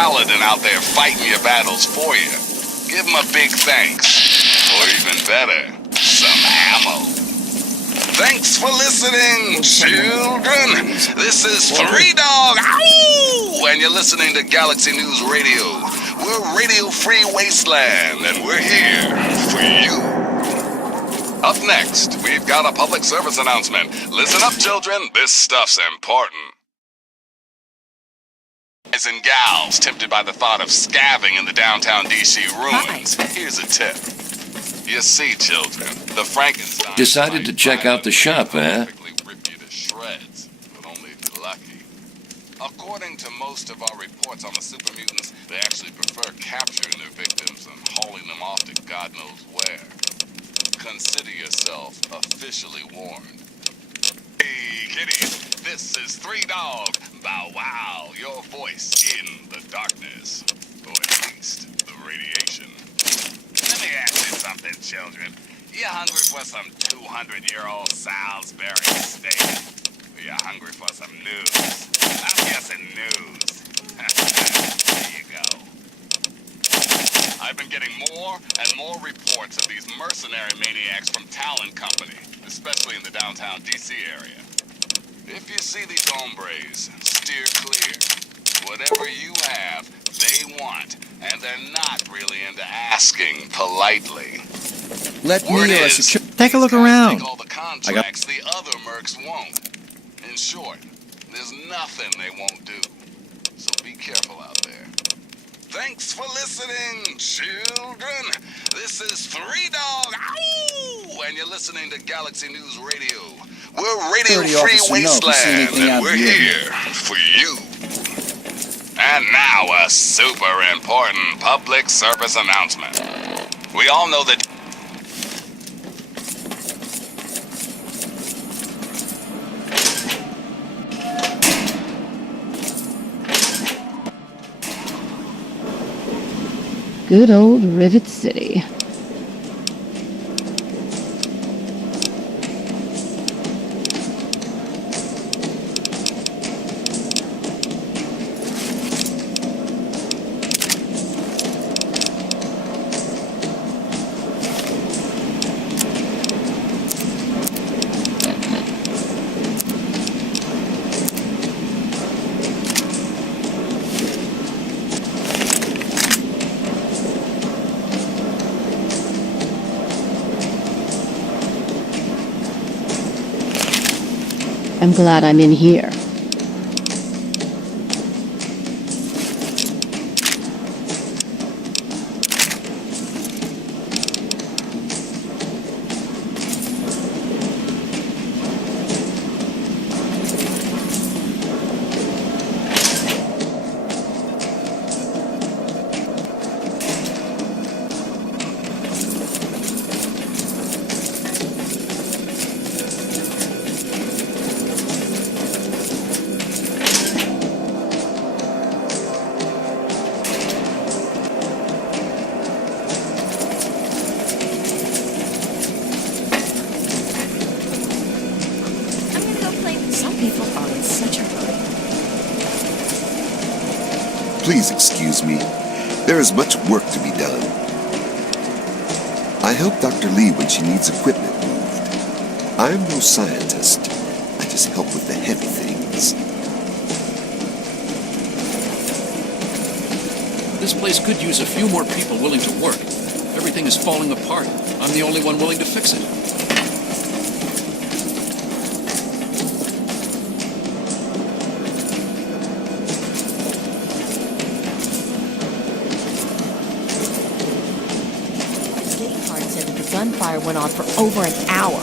paladin out there fighting your battles for you. Give him a big thanks. Or even better, some ammo. Thanks for listening, children. This is Three Dog, ow! And you're listening to Galaxy News Radio. We're Radio Free Wasteland, and we're here for you. Up next, we've got a public service announcement. Listen up, children. This stuff's important. Guys and gals tempted by the thought of scavenging in the downtown DC ruins, here's a tip. You see, children, the Frankenstein decided to check out the shop, eh? Rip you to shreds, but only if you're lucky. According to most of our reports on the super mutants, they actually prefer capturing their victims and hauling them off to God knows where. Consider yourself officially warned. Hey, kiddies, this is Three Dog. Bow wow, your voice in the darkness. Or at least the radiation. Let me ask you something, children. You hungry for some 200-year-old Salisbury steak? Or you hungry for some news? I'm guessing news. There you go. I've been getting more and more reports of these mercenary maniacs from Talon Company, especially in the downtown DC area. If you see these hombres, steer clear. Whatever you have, they want, and they're not really into asking politely. Let Word me is, take a look around. Take all the contracts the other mercs won't. In short, there's nothing they won't do. So be careful out there. Thanks for listening, children. This is Three Dog, ow! And you're listening to Galaxy News Radio. We're Radio Free Wasteland, and we're here for you. And now a super important public service announcement. We all know that good old Rivet City. I'm glad I'm in here. Please excuse me. There is much work to be done. I help Dr. Lee when she needs equipment moved. I'm no scientist. I just help with the heavy things. This place could use a few more people willing to work. Everything is falling apart. I'm the only one willing to fix it. Gunfire went on for over an hour.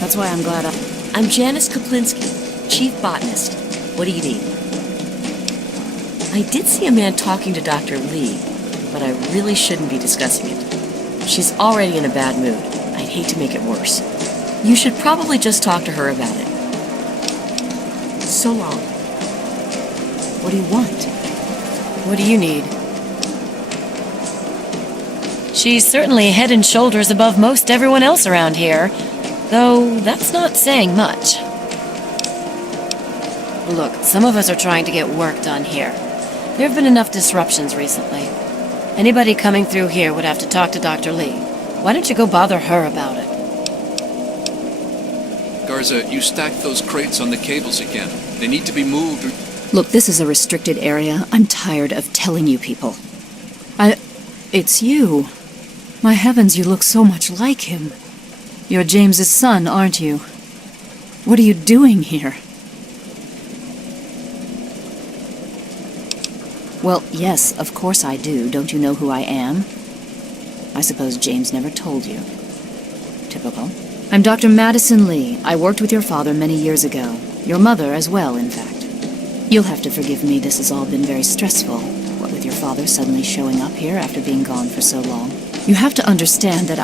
That's why I'm glad I'm Janice Kaplinsky, Chief Botanist. What do you need? I did see a man talking to Dr. Lee, but I really shouldn't be discussing it. She's already in a bad mood. I'd hate to make it worse. You should probably just talk to her about it. So long. What do you want? What do you need? She's certainly head and shoulders above most everyone else around here, though that's not saying much. Look, some of us are trying to get work done here. There have been enough disruptions recently. Anybody coming through here would have to talk to Dr. Lee. Why don't you go bother her about it? Garza, you stacked those crates on the cables again. They need to be moved. Look, this is a restricted area. I'm tired of telling you people. It's you. My heavens, you look so much like him. You're James's son, aren't you? What are you doing here? Well, yes, of course I do. Don't you know who I am? I suppose James never told you. Typical. I'm Dr. Madison Lee. I worked with your father many years ago. Your mother as well, in fact. You'll have to forgive me, this has all been very stressful. What with your father suddenly showing up here after being gone for so long. You have to understand that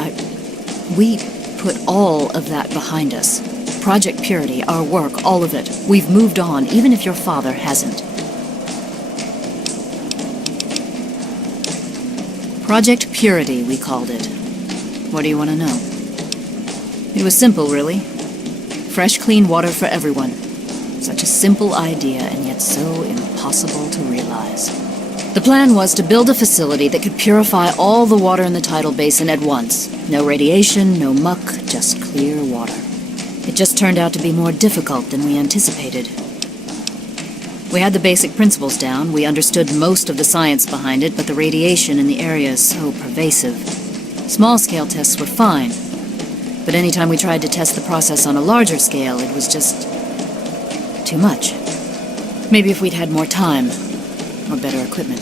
we put all of that behind us. Project Purity, our work, all of it. We've moved on, even if your father hasn't. Project Purity, we called it. What do you want to know? It was simple, really. Fresh, clean water for everyone. Such a simple idea, and yet so impossible to realize. The plan was to build a facility that could purify all the water in the tidal basin at once. No radiation, no muck, just clear water. It just turned out to be more difficult than we anticipated. We had the basic principles down, we understood most of the science behind it, but the radiation in the area is so pervasive. Small-scale tests were fine, but anytime we tried to test the process on a larger scale, it was just too much. Maybe if we'd had more time, or better equipment.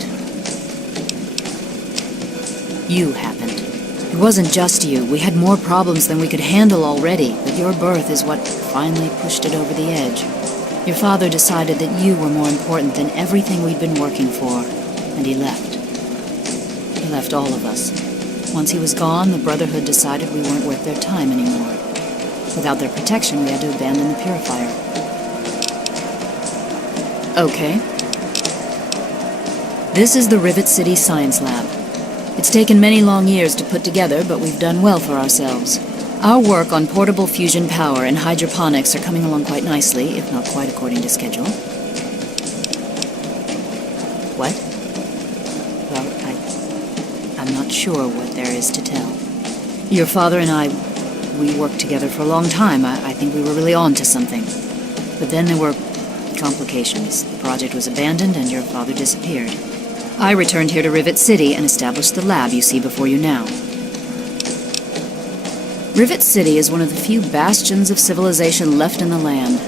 You happened. It wasn't just you. We had more problems than we could handle already, but your birth is what finally pushed it over the edge. Your father decided that you were more important than everything we'd been working for, and he left. He left all of us. Once he was gone, the Brotherhood decided we weren't worth their time anymore. Without their protection, we had to abandon the purifier. Okay. This is the Rivet City Science Lab. It's taken many long years to put together, but we've done well for ourselves. Our work on portable fusion power and hydroponics are coming along quite nicely, if not quite according to schedule. What? Well, I'm not sure what there is to tell. Your father and I, we worked together for a long time. I think we were really on to something. But then there were complications. The project was abandoned and your father disappeared. I returned here to Rivet City and established the lab you see before you now. Rivet City is one of the few bastions of civilization left in the land.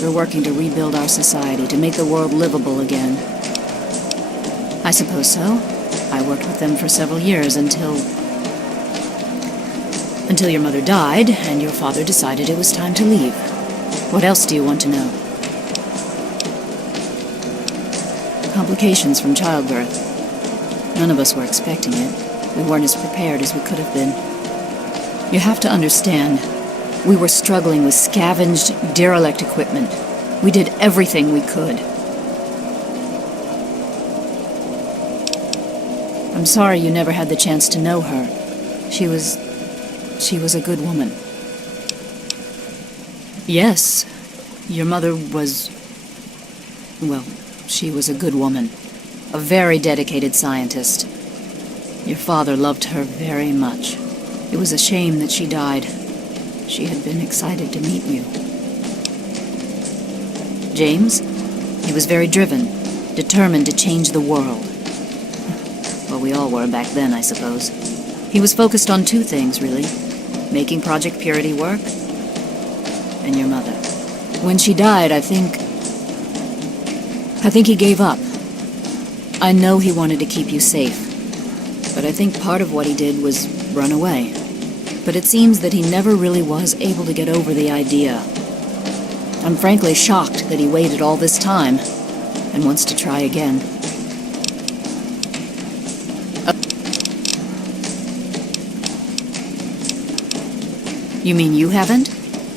We're working to rebuild our society, to make the world livable again. I suppose so. I worked with them for several years until your mother died and your father decided it was time to leave. What else do you want to know? Complications from childbirth. None of us were expecting it. We weren't as prepared as we could have been. You have to understand, we were struggling with scavenged, derelict equipment. We did everything we could. I'm sorry you never had the chance to know her. She was a good woman. Yes, your mother was... well, she was a good woman. A very dedicated scientist. Your father loved her very much. It was a shame that she died. She had been excited to meet you. James? He was very driven, determined to change the world. Well, we all were back then, I suppose. He was focused on two things, really. Making Project Purity work, and your mother. When she died, I think he gave up. I know he wanted to keep you safe, but I think part of what he did was run away. But it seems that he never really was able to get over the idea. I'm frankly shocked that he waited all this time and wants to try again. You mean you haven't?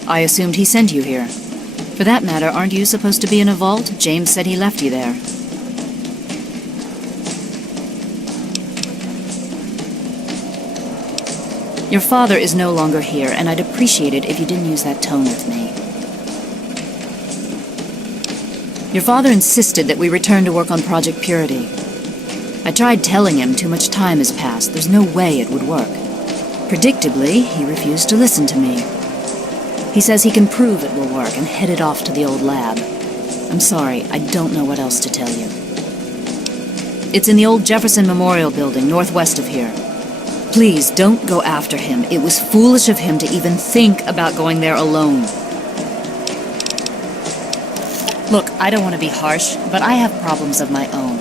I assumed he sent you here. For that matter, aren't you supposed to be in a vault? James said he left you there. Your father is no longer here, and I'd appreciate it if you didn't use that tone with me. Your father insisted that we return to work on Project Purity. I tried telling him too much time has passed. There's no way it would work. Predictably, he refused to listen to me. He says he can prove it will work and headed off to the old lab. I'm sorry, I don't know what else to tell you. It's in the old Jefferson Memorial Building, northwest of here. Please, don't go after him. It was foolish of him to even think about going there alone. Look, I don't want to be harsh, but I have problems of my own.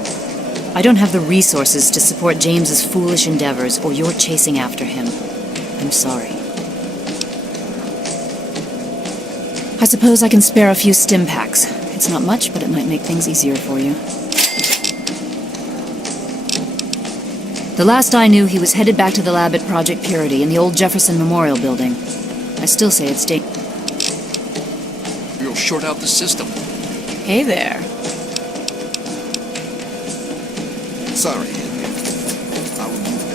I don't have the resources to support James's foolish endeavors, or you're chasing after him. I'm sorry. I suppose I can spare a few stim packs. It's not much, but it might make things easier for you. The last I knew, he was headed back to the lab at Project Purity in the old Jefferson Memorial Building. I still say it's You'll short out the system. Hey there. Sorry, Henry. I will move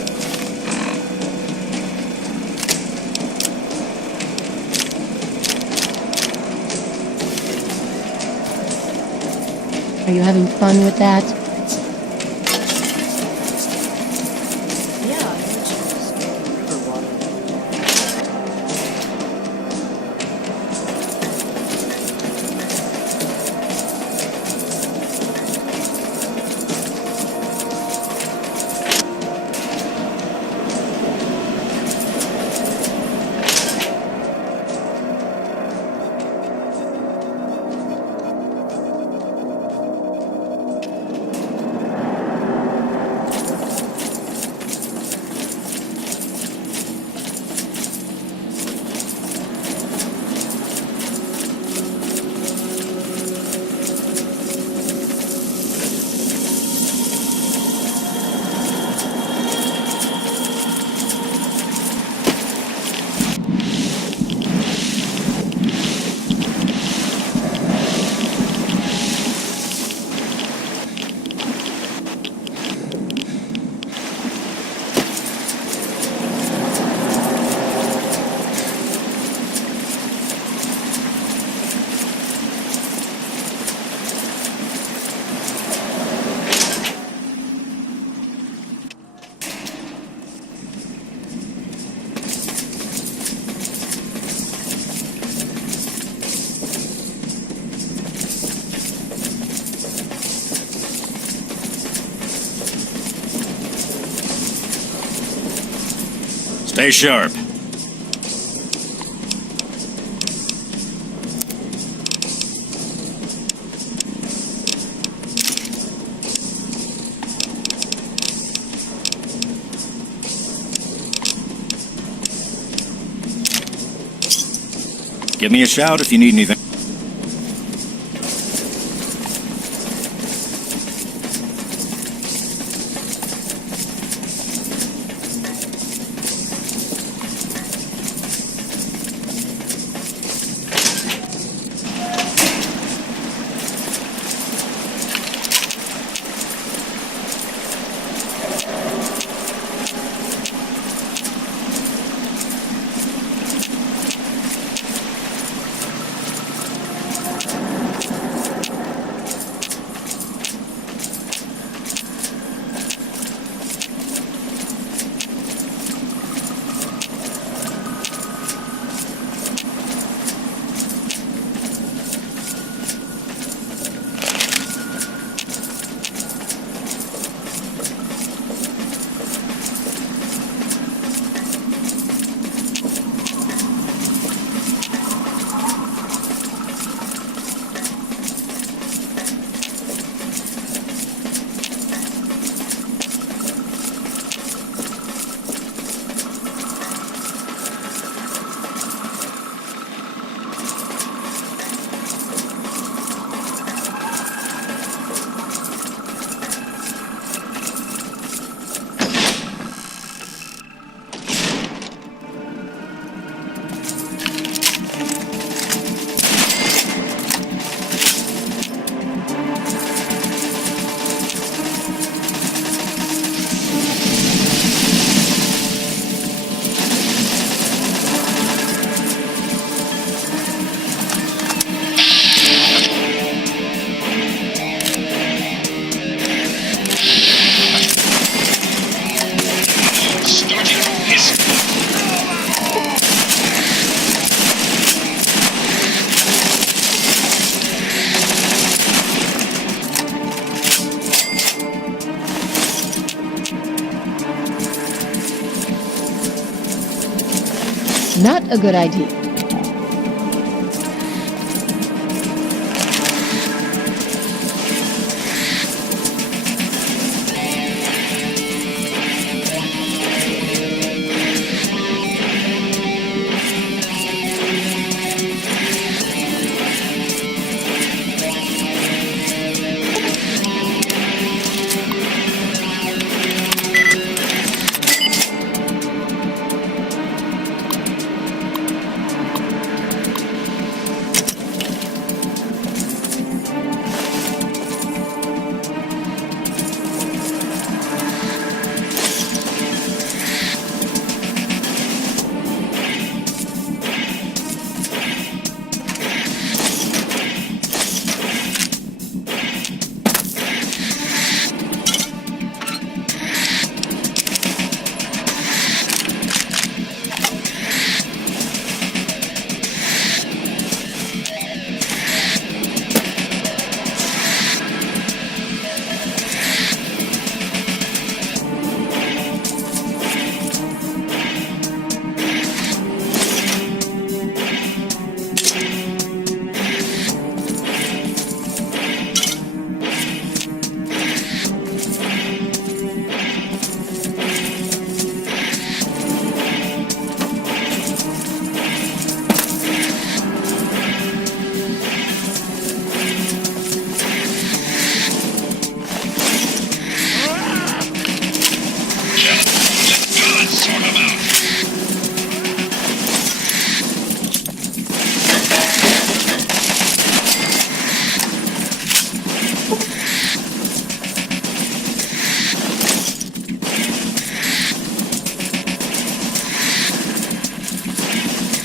that. Are you having fun with that? Stay sharp. Give me a shout if you need anything. Not a good idea.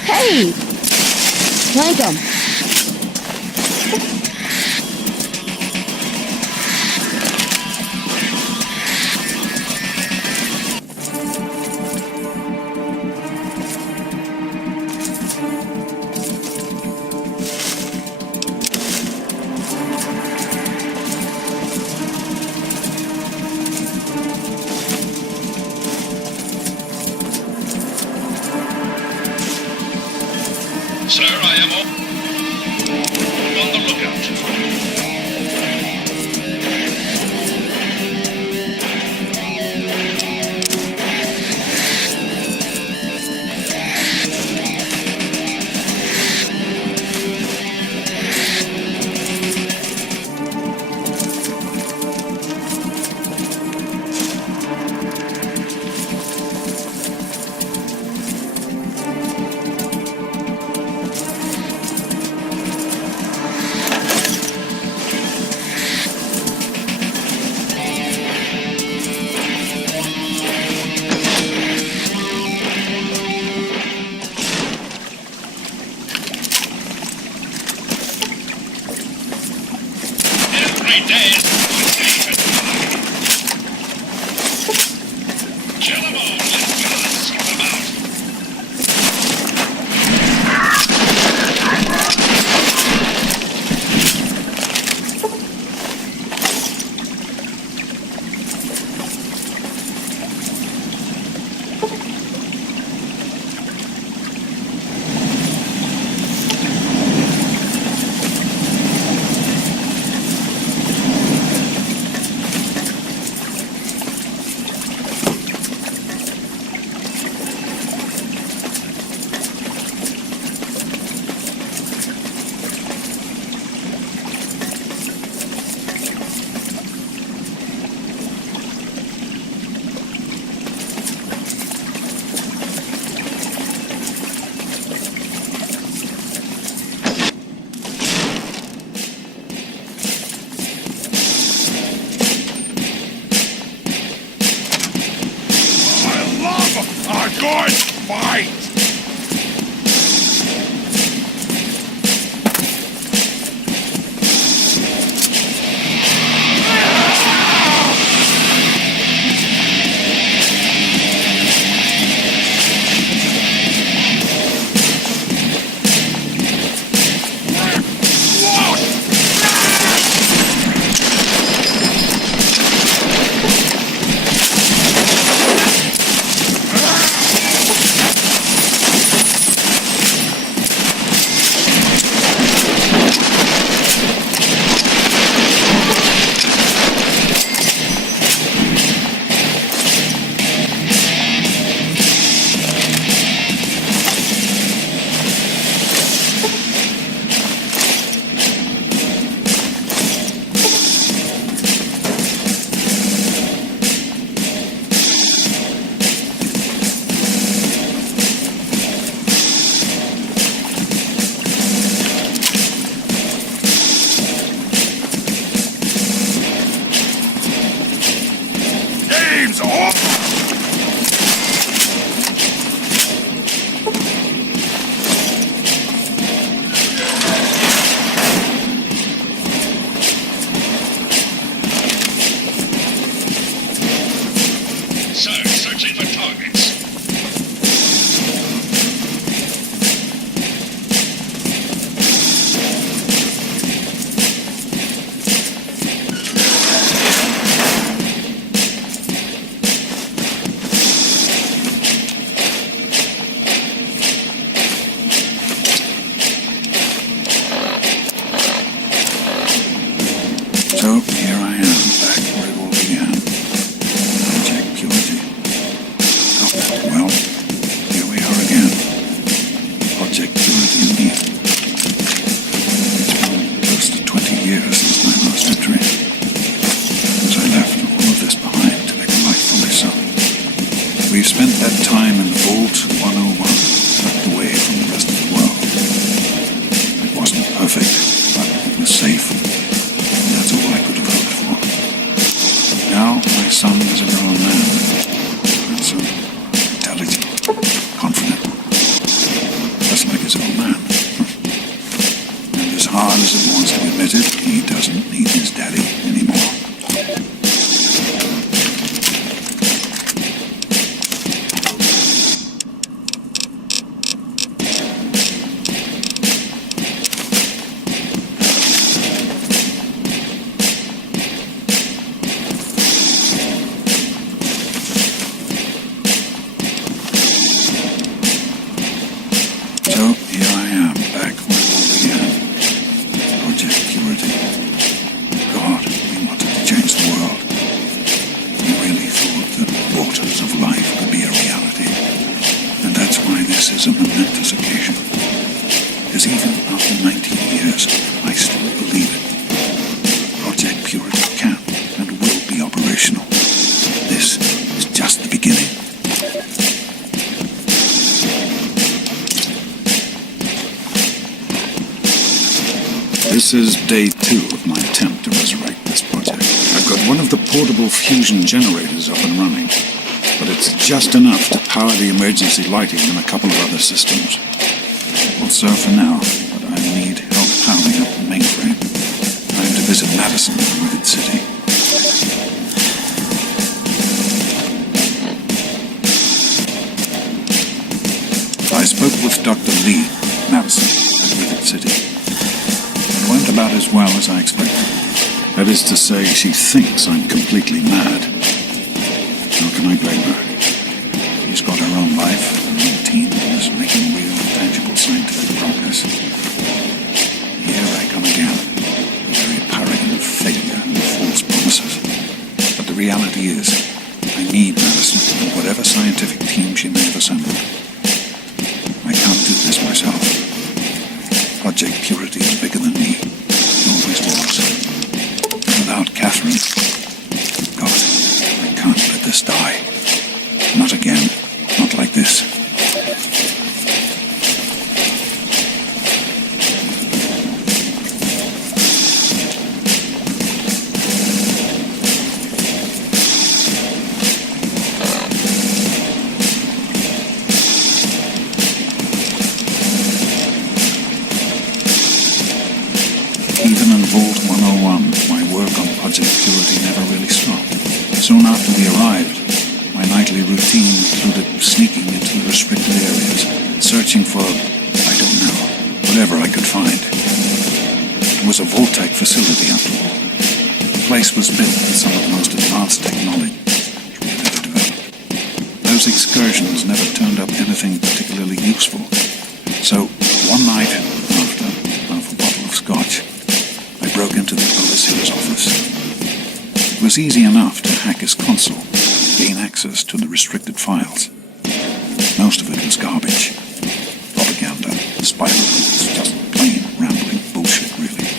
Hey! Flank 'em! Sir, I am on the lookout. Every day is kill them all. Let God sort them out. A good fight! is all. Sir, searching for targets. So here I am, back where it all began. Project Purity. Oh, well, here we are again. Project Purity and me. It's been close to 20 years since my last victory. Since I left all of this behind to make a life for myself. We've spent that time in the Vault 101, tucked away from the rest of the world. It wasn't perfect, but it was safe. That's all I could have hoped for. Now, my son is a grown man. And so intelligent, confident. Just like his old man. And as hard as it wants to be admitted, he doesn't need his daddy anymore. So here I am, back where it all began. Project Purity. God, we wanted to change the world. We really thought that waters of life could be a reality. And that's why this is a momentous occasion. Because even after 19 years, I still believe it. Project Purity can and will be operational. This is just the beginning. This is day 2 of my attempt to resurrect this project. I've got one of the portable fusion generators up and running, but it's just enough to power the emergency lighting and a couple of other systems. Will serve for now, but I need help powering up the mainframe. I am to visit Madison in Wicked City. I spoke with Dr. Lee, Madison, at Wicked City. It went about as well as I expected. That is to say, she thinks I'm completely mad. How can I blame her? She's got her own life, her own team, and is making real, tangible scientific progress. Here I come again, a very paragon of failure and false promises. But the reality is, I need Madison and whatever scientific team she may have assembled. I can't do this myself. Project Purity is bigger than me. It always was. Without Catherine, God, I can't let this die. Not again. Not like this. Even in Vault 101, my work on Project Purity never really stopped. Soon after we arrived, my nightly routine included sneaking into the restricted areas, searching for, I don't know, whatever I could find. It was a Vault-Tec facility, after all. The place was built with some of the most advanced technology we had ever developed. Those excursions never turned up anything particularly useful. So, one night, after half a bottle of scotch, I broke into the overseer's office. It was easy enough to hack his console, gain access to the restricted files. Most of it was garbage. Propaganda, spy reports, just plain rambling bullshit, really.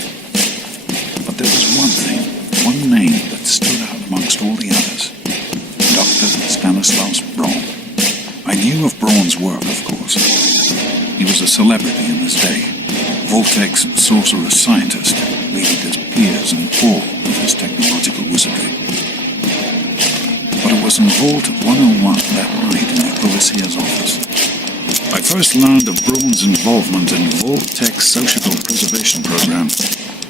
But there was one thing, one name that stood out amongst all the others. Dr. Stanislaus Braun. I knew of Braun's work, of course. He was a celebrity in his day. Vault-Tec's sorcerous scientist, leaving his peers in awe of his technological wizardry. but it was in Vault 101 that night in the overseer's office. I first learned of Braun's involvement in Vault Tech's sociable preservation program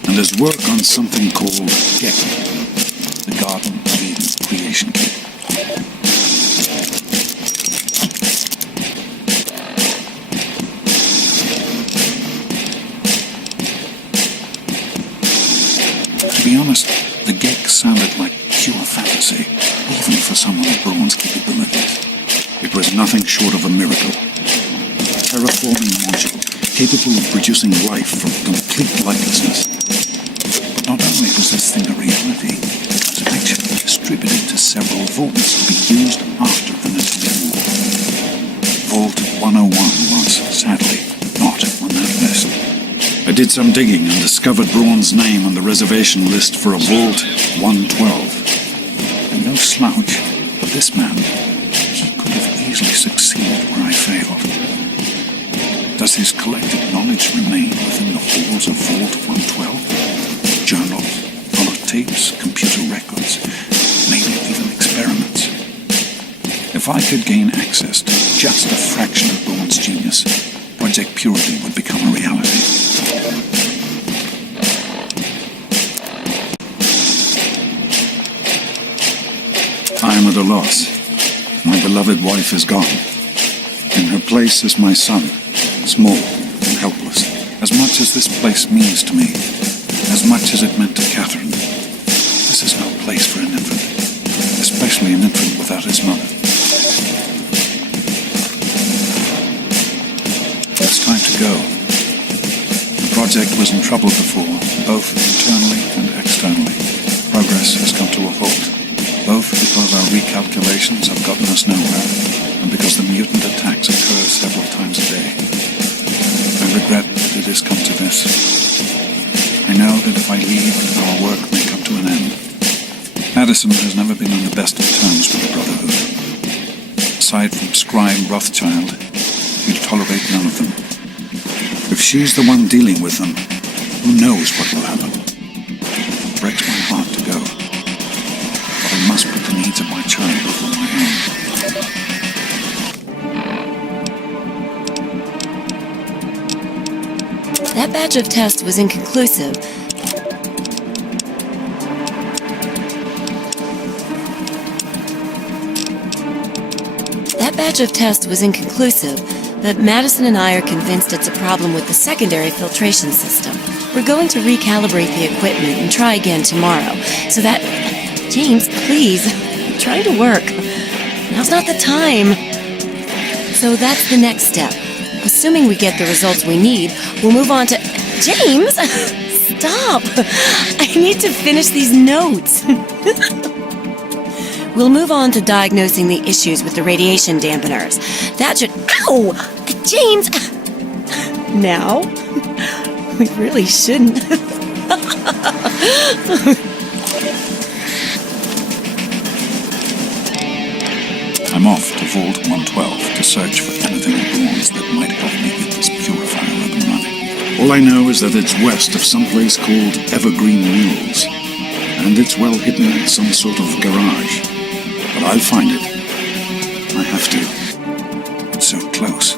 and his work on something called GEC, the Garden of Eden Creation Kit. To be honest, the GEC sounded like pure fantasy, even for someone of Braun's capabilities. It was nothing short of a miracle. A terraforming module capable of producing life from complete lifelessness. But not only was this thing a reality, it was actually distributed to several vaults to be used after the nuclear war. Vault 101 was, sadly, not on that list. I did some digging and discovered Braun's name on the reservation list for a Vault 112. And no slouch, but this man, he could have easily succeeded where I failed. Does his collected knowledge remain within the halls of Vault 112? Journals, holotapes, computer records, maybe even experiments. If I could gain access to just a fraction of Braun's genius, Project Purity would become a reality. I am at a loss. My beloved wife is gone. In her place is my son, small and helpless. As much as this place means to me, as much as it meant to Catherine, this is no place for an infant, especially an infant without his mother. It's time to go. The project was in trouble before, both internally and externally. Progress has come to a halt, both because our recalculations have gotten us nowhere, and because the mutant attacks occur several times a day. I regret that it has come to this. I know that if I leave, our work may come to an end. Madison has never been on the best of terms with the Brotherhood. Aside from Scribe Rothschild, he'd tolerate none of them. If she's the one dealing with them, who knows what will happen? It breaks my heart to go. But I must put the needs of my child before my own. That batch of tests was inconclusive. But Madison and I are convinced it's a problem with the secondary filtration system. We're going to recalibrate the equipment and try again tomorrow, so that... James, please, I'm trying to work. Now's not the time. So that's the next step. Assuming we get the results we need, we'll move on to... James! Stop! I need to finish these notes. We'll move on to diagnosing the issues with the radiation dampeners. That should... Ow! James! Now? We really shouldn't. I'm off to Vault 112 to search for anything in Braun's that might help me get this purifier up and running. All I know is that it's west of some place called Evergreen Mills, and it's well hidden in some sort of garage. But I'll find it. I have to. It's so close.